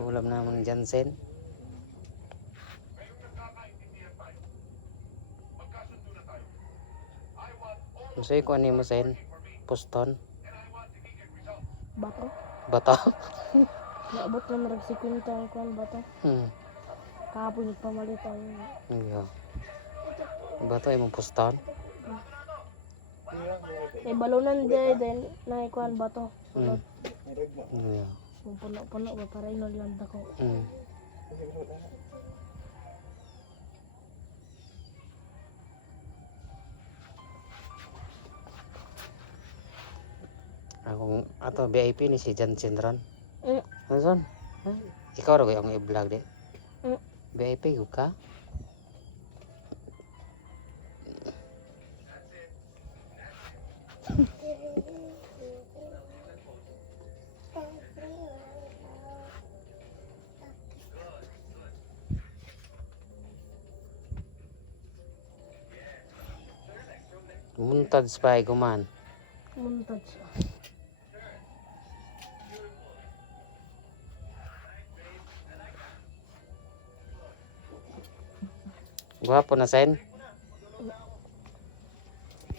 Ulam naman Jansen. So, kung ano mo sen? Poston? Bato. Bato? Naabot na maragsikwenta ang kuhan bato. Kahapon nagpamalit ang... Iya. Bato ay mong poston? May balunan din na kuhan bato. Sulod. Iya. Puno-puno ba para inulanda ko. Akong ato VIP ni si Jansen ron. Mm. Ano ikaw ra yung i-vlog di? Mm. VIP ko ka? Muntad spy kuman. Muntad siya. Gwapo na sen.